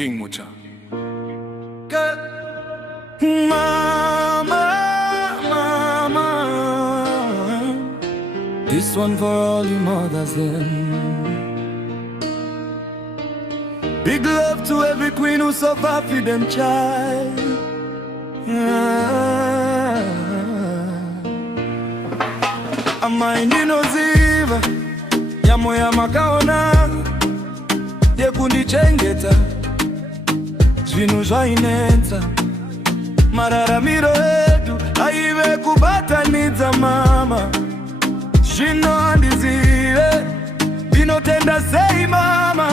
King Mucha. Mama, mama, this one for all you mothers then. Big love to every queen who suffer for them child. Amaini no ziva ya moya makaona yekundi chengeta zvinu zvainetsa mararamiro edu aive kubatanidza mama zvino handizive vinotenda sei mama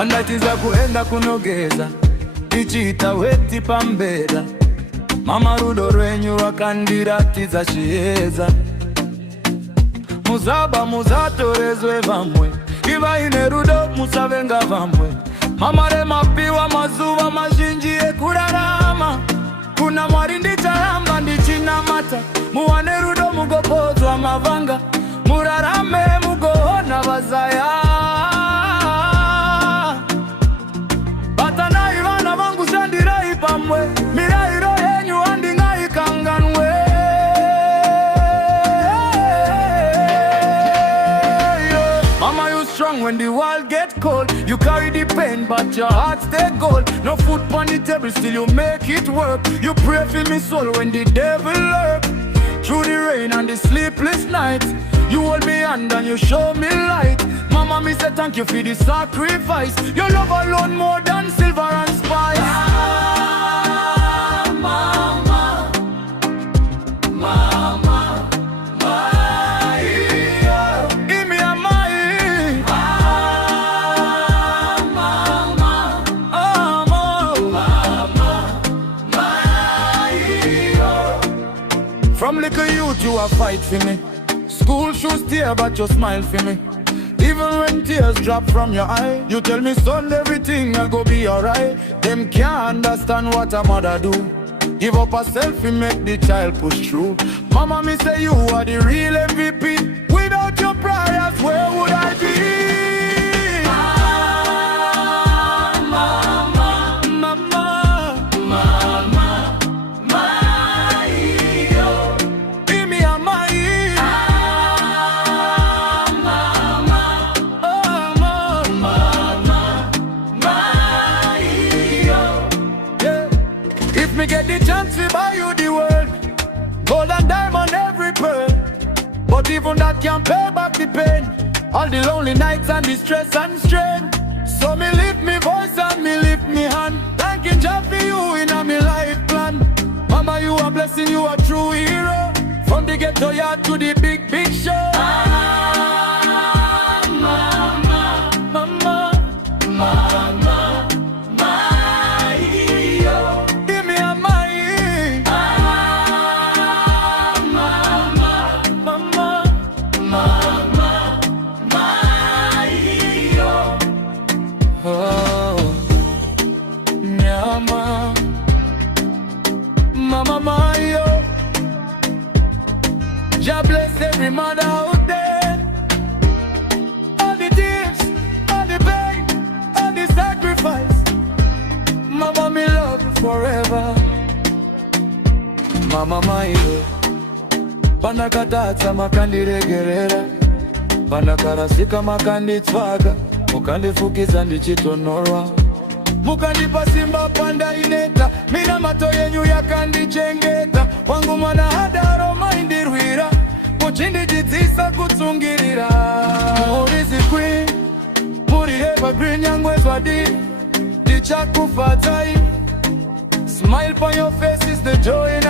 Andatiza kuenda kunogeza ichita weti pambeda mama rudo rwenyu rwakandiratidza chiedza muzaba muzatorezwe vamwe ivaine rudo musavenga vamwe mama remapiwa mazuva mazhinji ekurarama kuna Mwari ndicharamba ndichinamata muwane rudo mugopodzwa mavanga murarame mugoona vazaya mirairo yenyu handingaikanganwe Mama, you strong when the world get cold. You carry the pain but your heart stay gold. No food on the table still you make it work. You pray for me soul when the devil lurk. Through the rain and the sleepless night you hold me hand and you show me light. Mama, me say thank you for the sacrifice. Your love alone more than silver and spice. From little youth you a fight for me. School shoes tear but you smile for me. Even when tears drop from your eye, you tell me son everything will go be alright. Them can't understand what a mother do. Give up herself and make the child push through. Mama, me say you are the real MVP. Without your prayers, where would I be? Me get the chance to buy you the world, gold and diamond every pearl, but even that can't pay back the pain, all the lonely nights and the stress and strain. So me lift me voice and me lift me hand, thanking Jah for you in a me life plan. Mama, you a blessing, you a true hero, from the ghetto yard to the big show. Mama, yo, Jah bless every mother out there. All the tears, all the pain, all the sacrifice. Mama, me love you forever. Mama, yo, panakatatsa makandiregerera, panakarasika makanditsvaga, mukandifukiza ndichitonorwa. Mukandipa simba panda ineta, mina mato yenyu yakandichengeta. Wangu mwana hadaro maindirwira, muchindidzidzisa kutsungirira. Muri queen, muri evergreen yangwe zwadi, ndichakufadzai. Smile on your face is the joy in